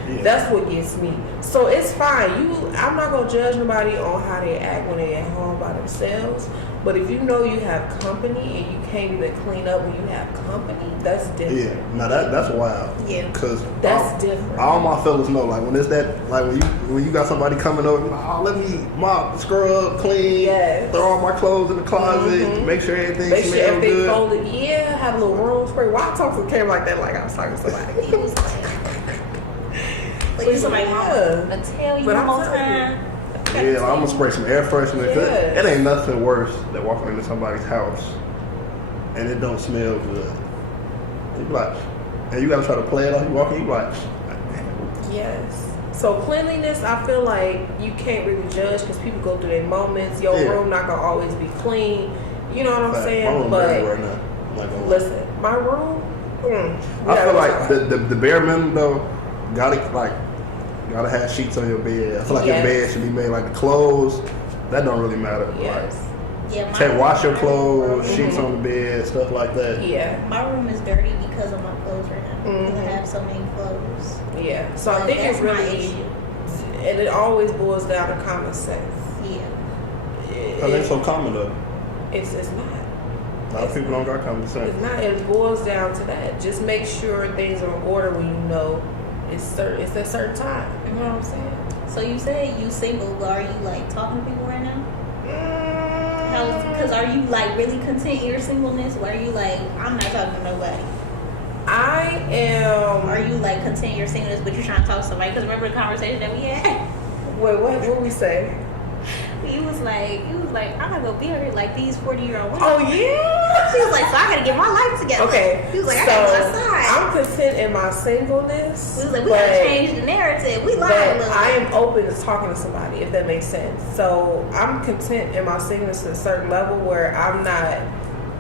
Yeah. That's what gets me. So it's fine. I'm not gonna judge nobody on how they act when they're at home by themselves. But if you know you have company and you can't even clean up when you have company, that's different. Yeah, now that's wild. Yeah, cause that's different. All my fellas know, like when it's that, like when you got somebody coming over, let me mop, scrub, clean, throw all my clothes in the closet, make sure everything smells good. Folded, have a little room spray. Why I talk to the camera like that? Like I was talking to somebody. He was like somebody wrong. I tell you one more time. Yeah, I'm gonna spray some air freshener. It ain't nothing worse than walking into somebody's house and it don't smell good. You be like, and you gotta try to play it off. You walk in, you be like, yes. So cleanliness, I feel like you can't really judge because people go through their moments. Your room not gonna always be clean. You know what I'm saying? My room but right now. Listen, my room. I feel like the bare minimum though, gotta have sheets on your bed. I feel like your bed should be made like the clothes. That don't really matter. Yes. Can't wash your clothes, sheets on the bed, stuff like that. Yeah. My room is dirty because of my clothes right now. Because I have so many clothes. Yeah. So I think it's really, and it always boils down to common sense. Yeah. Because it's so common though. It's not. A lot of people don't got common sense. It's not. It boils down to that. Just make sure things are in order when you know it's a certain time. You know what I'm saying? So you say you single, but are you like talking to people right now? Because are you like really content in your singleness? Or are you like, I'm not talking to nobody? I am. Are you like content in your singleness, but you're trying to talk to somebody? Because remember the conversation that we had? Wait, what we say? He was like, I'm not gonna be here like these 40-year-old women. Oh yeah. She was like, so I gotta get my life together. Okay. He was like, I gotta go outside. I'm content in my singleness. We was like, we gotta change the narrative. We lied a little bit. I am open to talking to somebody, if that makes sense. So I'm content in my singleness to a certain level where I'm not,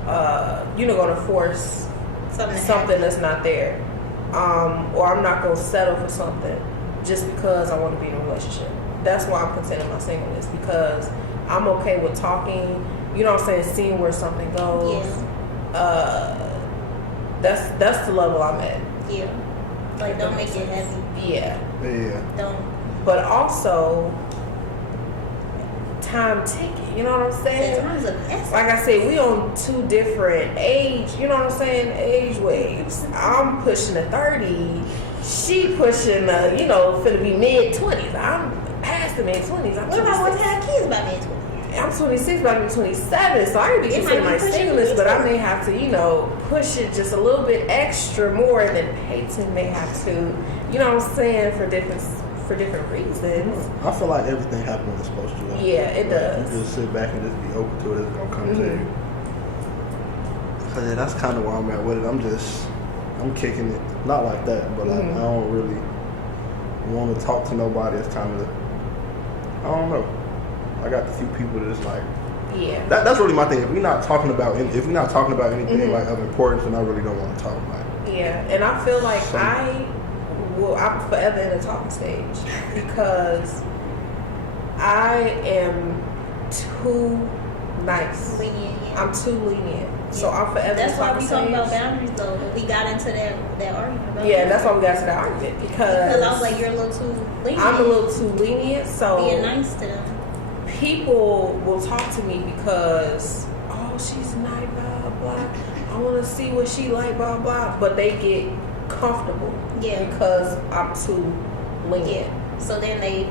gonna force something that's not there, or I'm not gonna settle for something just because I want to be in a relationship. That's why I'm content in my singleness, because I'm okay with talking, you know what I'm saying, seeing where something goes. Yeah. That's the level I'm at. Yeah. Like, don't make it heavy. Yeah. Don't. But also, time ticking. You know what I'm saying? Time's of essence. Like I said, we on 2 different age. You know what I'm saying? Age waves. I'm pushing the 30. She pushing the, finna be mid-20s. I'm past the mid-20s. I'm What about 26. once have kids by mid-20s? I'm 26, but I'm 27, so I already It consider might my be pushing singleness, me but I too. may have to, push it just a little bit extra more than Paiton may have to, you know what I'm saying, for different reasons. I feel like everything happens when it's supposed to. Yeah, it does. You just sit back and just be open to it. It's gonna come to you. So yeah, that's kind of where I'm at with it. I'm kicking it. Not like that, but I don't really want to talk to nobody. It's kind of, I don't know. I got a few people that's like, Yeah. that's really my thing. If we're not talking about anything like of importance, then I really don't want to talk about it. Yeah, and I feel like I'm forever in a talking stage because I am too nice. Lenient, yeah. I'm too lenient. So I'm forever That's in a why talking we stage. talking about boundaries, though. When we got into that argument. About Yeah, that's why we got to that argument Because I was like, you're a little too lenient. I'm a little too lenient, so being nice to them. people will talk to me because, oh, she's nice, blah, blah. I want to see what she like, blah, blah. But they get comfortable because I'm too lenient. Yeah. So then they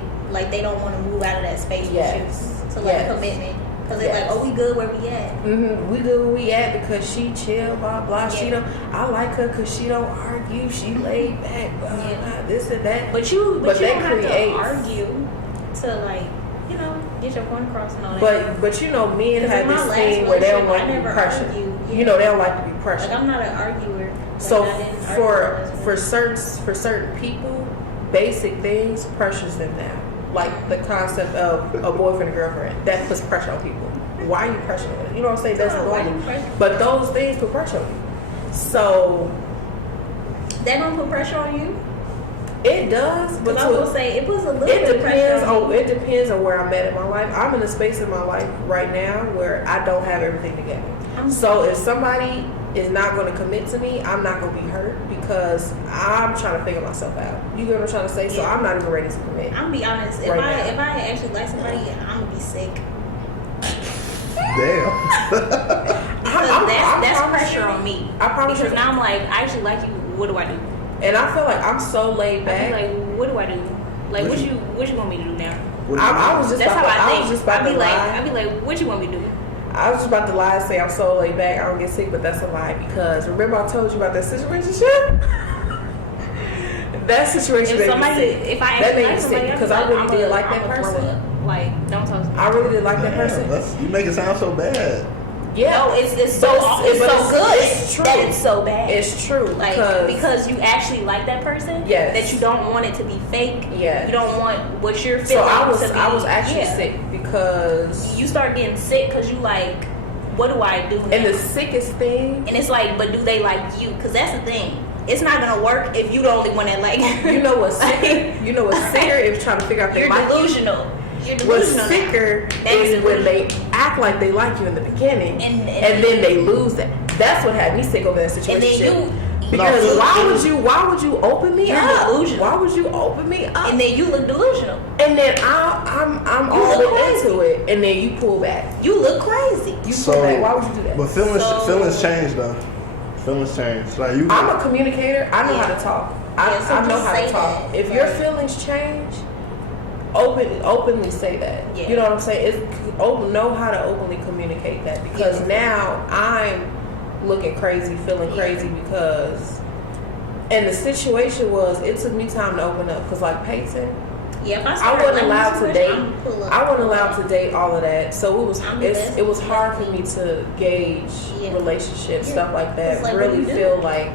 don't want to move out of that space Yes. with you. So like a commitment. Because they're like, oh, we good where we at. We good where we at because she chill, blah, blah. She Yeah. I like her because she don't argue. She laid back, blah, blah, this and that. But you But don't they have create- to argue to get your point across and all that. But men 'Cause have in my this last thing where they don't relationship, like I to be never pressured. argued. They don't like to be pressured. Like, I'm not an arguer. Like, So I didn't for argue certain people, basic things pressures them now. Like the concept of a boyfriend and girlfriend that puts pressure on people. Why are you pressuring them? You know what I'm saying? That's why normal. you pressure? But those things put pressure on you. So That don't put pressure on you. it does, but But I will say it puts a little it bit of pressure on you. depends on where I'm at in my life. I'm in a space in my life right now where I don't have everything together. So if somebody is not going to commit to me, I'm not going to be hurt because I'm trying to figure myself out. You get what I'm trying to say? So Yeah. I'm not even ready to commit. I'm gonna be honest. If Right I now. actually like somebody, I'm gonna be sick. Damn. Because that's promise pressure you. on me. I promise Because you. now I'm like, I actually like you. What do I do? And I feel like I'm so laid I be back. like, what do I do? Like, what you want me to do now? What do you I mean? was just That's about how to, I I think. was just about I be to like, lie. what you want me to do? I was just about to lie and say I'm so laid back I don't get sick, but that's a lie because remember I told you about that situation? That situation made me sick. If I That actually made like me somebody, sick I'm because I really I'm did like I'ma that throw person. up. Like, don't talk to me. I really did like that Damn, person. you make it sound so bad. Yeah, No, it's so But it's but so good It's true. that it's so bad. It's true Like, because you actually like that person. Yes. That you don't want it to be fake. Yes. You don't want what you're so feeling I to be. was actually yeah. sick because You start getting sick because you like, what do I do now? and the sickest thing And it's like, but do they like you? Because that's the thing. It's not gonna work if you the only one that like. you know what's sicker? You know what's sicker if trying to figure out if they You're like you. delusional. You're What's delusional. now. sicker is when they act like they like you in the beginning And then they lose that. That's what had me sick over that And situation. then you Because No, why would you open me You're up? delusional. Why would you open me up? and then you look delusional. And then I'm You all look into it, and then you pull back. You look crazy. You So, pull back. Why would you do that? But feelings So- change though. Feelings change. Like you. I'm a communicator. I know Yeah. how to talk. Yeah, so I know just how to say talk. that. If your Right. feelings change, openly say that. Yeah. You know what I'm saying? Know how to openly communicate that because Yeah. now I'm looking crazy, feeling Yeah. crazy because. And the situation was, it took me time to open up because, like Paiton, Yeah, if I I start wasn't letting allowed this to person, date. I'm pull up. I wasn't allowed to date all of that, so I'm the best. it was hard for me to gauge Yeah. relationships, Yeah. stuff like that. It's like, what really do you do? feel like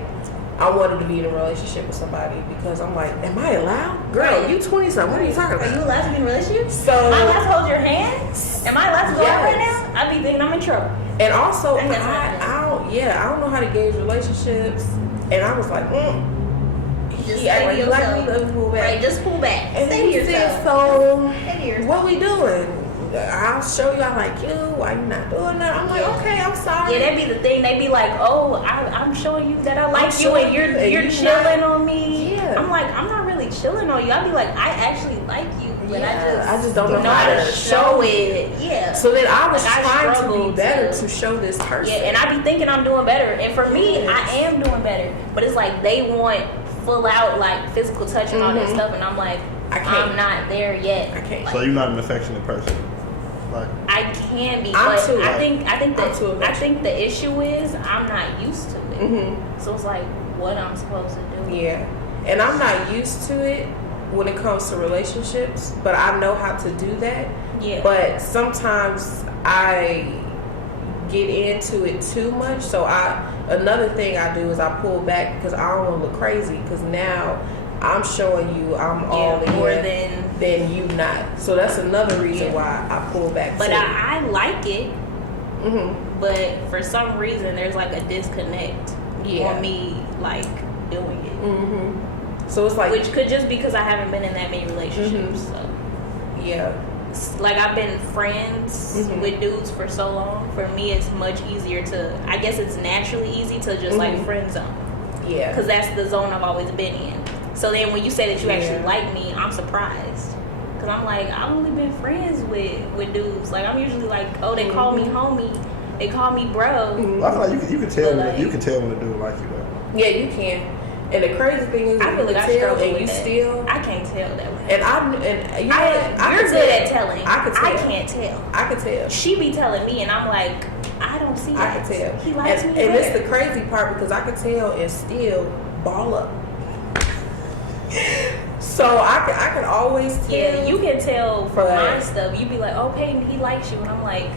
I wanted to be in a relationship with somebody because I'm like, am I allowed? Girl, Right. you 20 something. What are you talking Are you about? allowed to be in a relationship? So, Am I allowed to hold your hand? Am I allowed to go out right Yes. now? I be thinking I'm in trouble. and also, I think that's I don't know how to gauge relationships, and I was like, Just he act say like to he like me, yourself. let me pull back. Right, just pull back. And Say to he said, yourself. so Say to yourself. what we doing? I'll show you I like you. Why you not doing that? I'm like, okay, I'm sorry. Yeah, that'd be the thing. They be like, oh, I'm showing you that I like you, showing and you you're that you're chilling not- on me. Yeah. I'm like, I'm not really chilling on you. I'd be like, I actually like you, but Yeah, I just don't know how to show it. Yeah. So then I was Like, I trying to struggle be better to- to show this person. Yeah, and I be thinking I'm doing better, and for me, Yes. I am doing better. But it's like they want full out like physical touch and all that stuff, and I'm like, I can't. I'm not there yet. I can't. So you're not an affectionate person. Like, I can be, I'm but too. I think I'm too I emotional. think the issue is I'm not used to it. Mm-hmm. So it's like what I'm supposed to do. Yeah, and I'm not used to it when it comes to relationships, but I know how to do that. Yeah. But sometimes I get into it too much. So another thing I do is I pull back because I don't want to look crazy. Because now I'm showing you I'm all in more than you not. So that's another reason why I pull back. But too. I like it. Mm-hmm. But for some reason, there's like a disconnect on me like doing it. Mm-hmm. So it's like Which could just be because I haven't been in that many relationships. Mhm. So. yeah. Like I've been friends Mhm. with dudes for so long. For me, it's much easier to. I guess it's naturally easy to just like Mhm. friend zone Yeah. because that's the zone I've always been in. So then when you say that you actually Yeah. like me, I'm surprised because I'm like I've only been friends with dudes. Like I'm usually like, oh, they call me homie, they call me bro. Mhm. I feel like you can tell But, like- you can tell when a dude like you though. Yeah, you can. And the crazy thing is, I feel like I tell struggle and with you that. still. I can't tell that one. And you know what? I You're could good tell. at telling. I could tell. I can't tell. I could tell. She be telling me, and I'm like, I don't see I that. could tell. He likes and me. and it's better. the crazy part because I could tell and still ball up. So I can always tell. Yeah, you can tell from But- my stuff. You be like, oh, Peyton, he likes you, and I'm like,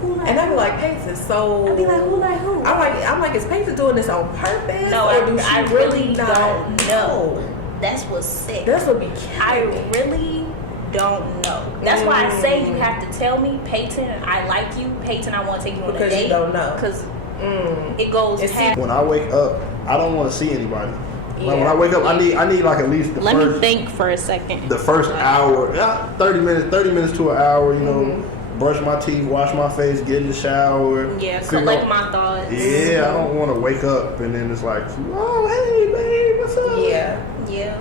who likes? And I be like, Paiton, so I be like, who like who? I'm like, is Paiton doing this on purpose? No, or do she I really not don't know. That's what's sick. That's what be I killing me. really don't know. That's why I say you have to tell me, Peyton, I like you. Peyton, I want to take you on a Because date. you don't know. Because Mm. it goes And see, past. When I wake up, I don't want to see anybody. Like when Yeah. I wake up, I need like at least the Let me first think for a second. the first hour, 30 minutes to an hour. You know, Mm-hmm. brush my teeth, wash my face, get in the shower. Yeah, figure collect out- my thoughts. Yeah, I don't want to wake up and then it's like, oh hey babe, what's up? Yeah. Yeah.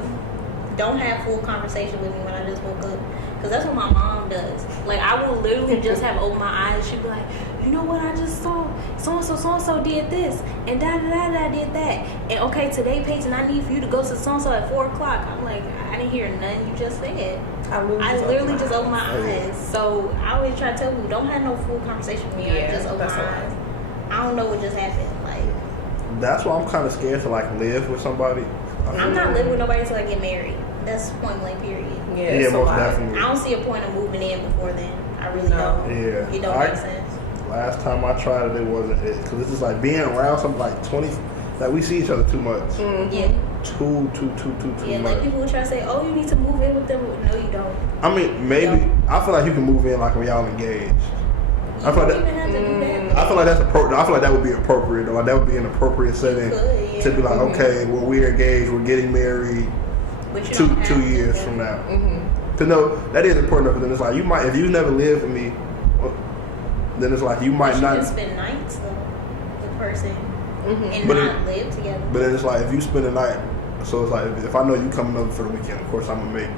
Don't have full conversation with me when I just woke up. Because that's what my mom does. Like, I will literally just have opened my eyes. She'll be like, you know what I just saw? So-and-so did this. And da-da-da-da did that. And okay, today, Peyton, I need for you to go to so-and-so at 4 o'clock. I'm like, I didn't hear nothing you just said. I literally just opened my eyes. So I always try to tell people, don't have no full conversation with me. I Yeah, just open my that's a lot. eyes. I don't know what just happened. Like, That's why I'm kind of scared to like live with somebody. I'm not living with nobody until I get married. That's point blank, period. Yeah, Yeah, it's a most lot. definitely. I don't see a point of moving in before then. I really No. don't. Yeah. It don't make sense. Last time I tried it, it wasn't it because it's just like being around something like 20. Like we see each other too much. Mm-hmm. Yeah. Too Yeah, much. like people who try to say, oh, you need to move in with them. No, you don't. I mean, maybe Yeah. I feel like you can move in like when y'all engaged. You I feel don't like even have to do that. I feel like that's appropriate. I feel like that would be appropriate. Or like that would be an appropriate setting could, yeah. to be like, okay, well we're engaged, we're getting married But you don't have 2 to, years yeah. from now. Mm-hmm. To know that is important enough. But then it's like you might, if you never lived with me, well, then it's like you might You not. can spend nights though with the person and But not live together. But then it's like if you spend a night, so it's like if I know you coming over for the weekend, of course I'm gonna make.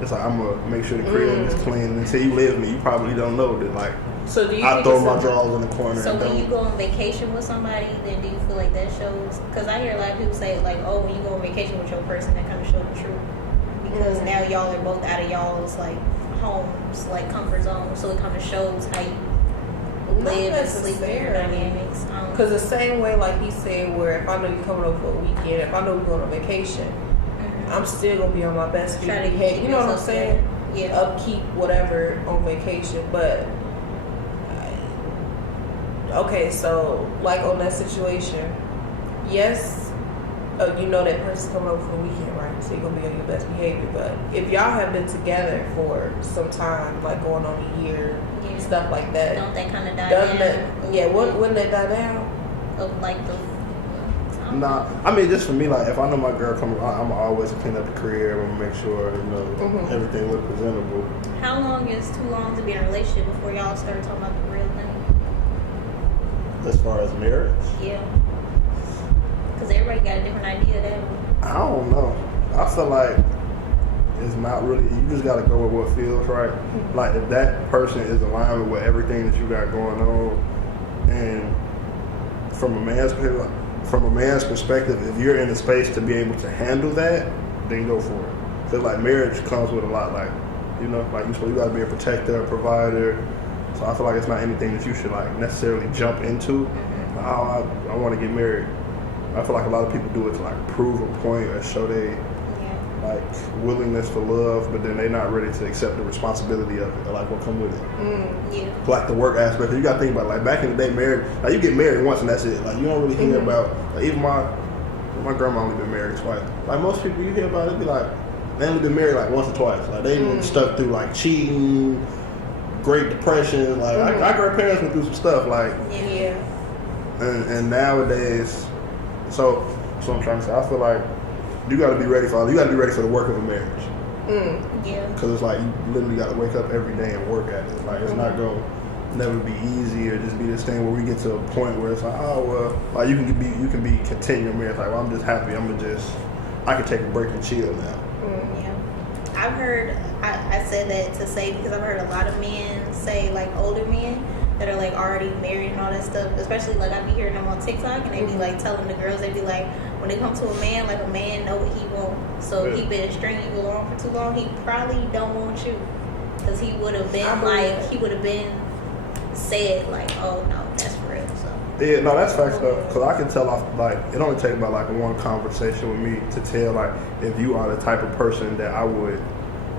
It's like I'm gonna make sure the crib is clean. And until you live with me, you probably don't know that like So do you I think throw it's my a- drawers in the corner. So and when don't. you go on vacation with somebody, then do you feel like that shows? Because I hear a lot of people say like, oh, when you go on vacation with your person, that kind of shows the truth. Because now y'all are both out of y'all's like homes, like comfort zone, so it kind of shows how you Not live and sleep in your necessarily. dynamics. Because the same way, like he said, where if I know you coming over for a weekend, if I know we're going on vacation, I'm still gonna be on my best Try to behavior. keep You know what I'm yourself saying? together. Yeah. Upkeep, whatever, on vacation. But okay, so like on that situation, yes, you know that person's coming over for the weekend, right? So you're gonna be on your best behavior. But if y'all have been together for some time, like going on a year, Yeah. stuff like that, Don't that kind of die doesn't down? that? Yeah, wouldn't that die down? Of like the, I Nah, I mean, just for me, like, if I know my girl coming, I'm always clean up the crib. I'm gonna make sure, everything look presentable. How long is too long to be in a relationship before y'all start talking about the real thing? As far as marriage? Yeah. Because everybody got a different idea of that. I don't know. I feel like it's not really, you just gotta go with what feels right. Like, if that person is aligned with everything that you got going on, and from a man's perspective, if you're in a space to be able to handle that, then go for it. Cause like marriage comes with a lot, like, you gotta be a protector, a provider. So I feel like it's not anything that you should like necessarily jump into. I want to get married. I feel like a lot of people do it to like prove a point or show they like willingness for love, but then they're not ready to accept the responsibility of it or like what come with it. Like the work aspect. You got to think about like back in the day, married. Like you get married once and that's it. Like you don't really hear about. Like, even my grandma only been married twice. Like most people you hear about, it be like they only been married like once or twice. Like they been stuck through like cheating, Great Depression. Like our grandparents went through some stuff. Like and nowadays, so I'm trying to say, I feel like you got to be ready for the work of a marriage. Because it's like you literally got to wake up every day and work at it. Like it's not gonna never be easy or just be this thing where we get to a point where it's like, oh well, like you can be continue your marriage. Like, well, I'm just happy. I can take a break and chill now. I've heard, I said that to say because I've heard a lot of men say, like older men that are like already married and all that stuff, especially like I be hearing them on TikTok and they be like telling the girls, they be like, when they come to a man, like a man know what he want. So if he been stringing you along for too long, he probably don't want you. Because he would have been said like, oh no, that's for real. So yeah, no, that's facts though. Because I can tell off, like, it only takes about like one conversation with me to tell like if you are the type of person that I would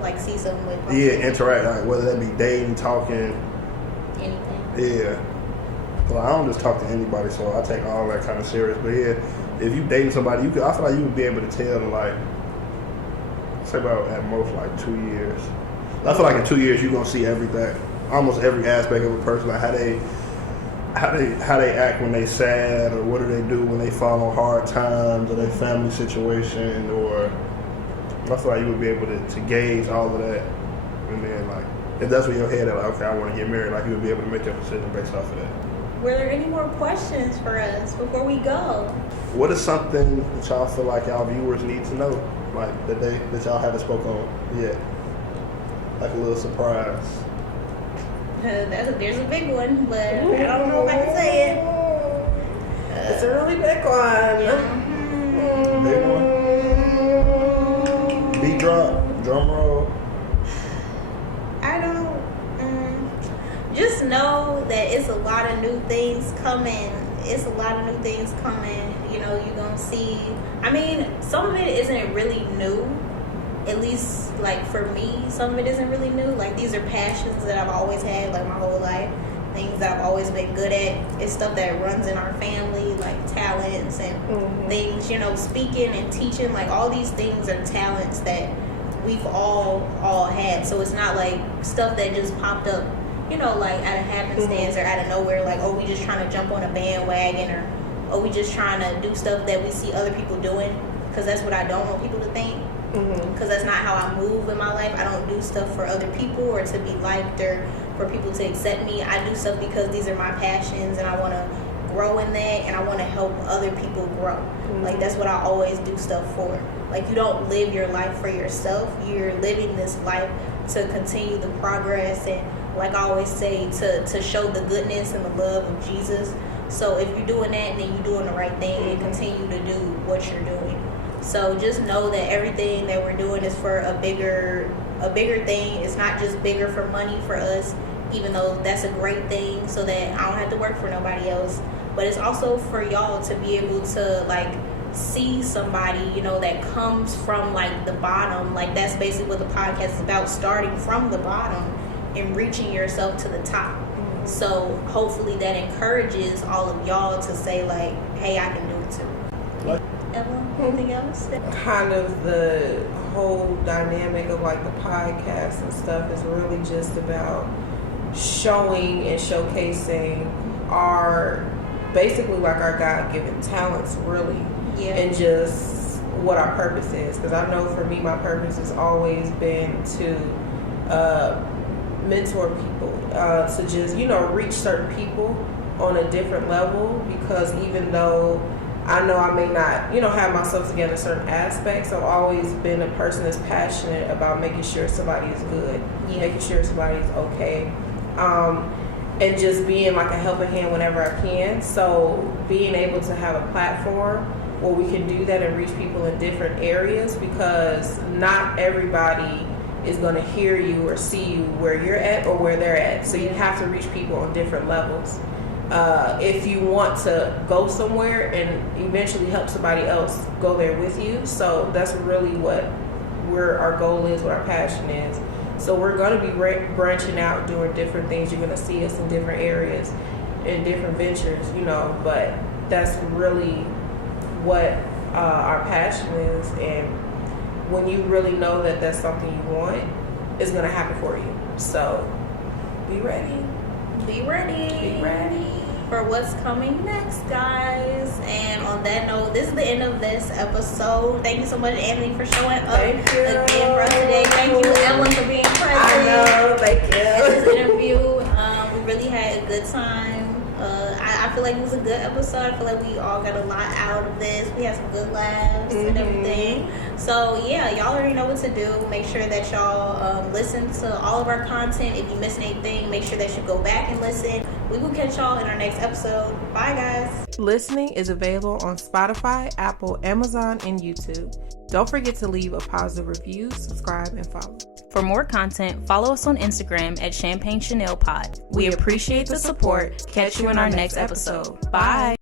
like see something with. Interact, like whether that be dating, talking, anything. Yeah. Well, I don't just talk to anybody, so I take all that kind of serious. But yeah, if you dating somebody, I feel like you would be able to tell in like, say about at most like 2 years. I feel like in 2 years you're gonna see everything, almost every aspect of a person, like how they act when they sad, or what do they do when they fall on hard times, or their family situation, or I feel like you would be able to gauge all of that, and then like. If that's where your head at, like, okay, I want to get married, like, you would be able to make your decision based off of that. Were there any more questions for us before we go? What is something that y'all feel like y'all viewers need to know, like, that y'all haven't spoke on yet? Like a little surprise. There's a big one, but I don't know if I can say it. It's a really big one. Big one. Beat drop, drum roll. I don't. Just know that it's a lot of new things coming. You know, you're gonna see. I mean, some of it isn't really new. At least, like for me, some of it isn't really new. Like these are passions that I've always had, like my whole life. Things that I've always been good at. It's stuff that runs in our family, like talents and things. You know, speaking and teaching. Like all these things are talents that we've all had. So it's not like stuff that just popped up, you know, like out of happenstance or out of nowhere, like, oh, we just trying to jump on a bandwagon, or oh, we just trying to do stuff that we see other people doing, because that's what I don't want people to think, because that's not how I move in my life. I don't do stuff for other people or to be liked or for people to accept me. I do stuff because these are my passions and I want to grow in that, and I want to help other people grow. Like that's what I always do stuff for. Like you don't live your life for yourself. You're living this life to continue the progress, and like I always say, to show the goodness and the love of Jesus. So if you're doing that, then you're doing the right thing, and continue to do what you're doing. So just know that everything that we're doing is for a bigger thing. It's not just bigger for money for us, even though that's a great thing, so that I don't have to work for nobody else. But it's also for y'all to be able to like see somebody, you know, that comes from like the bottom. Like that's basically what the podcast is about, starting from the bottom and reaching yourself to the top. So hopefully that encourages all of y'all to say like, hey, I can do it too. Evelyn, anything else? Kind of the whole dynamic of like the podcast and stuff is really just about showing and showcasing our basically like our God-given talents, really. and just what our purpose is. Because I know for me, my purpose has always been to mentor people, to just, reach certain people on a different level. Because even though I know I may not, have myself together in certain aspects, I've always been a person that's passionate about making sure somebody is good, making sure somebody's okay, and just being like a helping hand whenever I can. So being able to have a platform where we can do that and reach people in different areas, because not everybody is going to hear you or see you where you're at or where they're at. So you have to reach people on different levels. If you want to go somewhere and eventually help somebody else go there with you. So that's really what our goal is, what our passion is. So we're going to be branching out, doing different things. You're going to see us in different areas, in different ventures, but that's really what our passion is. And when you really know that that's something you want, it's going to happen for you. So be ready. Be ready for what's coming next, guys. And on that note, this is the end of this episode. Thank you so much, Anthony, for showing up again for us today. Thank you, Evelyn, for being present. I know, thank you. In this interview, we really had a good time. I feel like it was a good episode. I feel like we all got a lot out of this. We had some good laughs and everything. So yeah, y'all already know what to do. Make sure that y'all listen to all of our content. If you miss anything, make sure that you go back and listen. We will catch y'all in our next episode. Bye, guys. Listening is available on Spotify, Apple, Amazon, and YouTube. Don't forget to leave a positive review, subscribe, and follow. For more content, follow us on Instagram at Champagne Chanel Pod. We appreciate the support. Catch you in our next episode. Bye.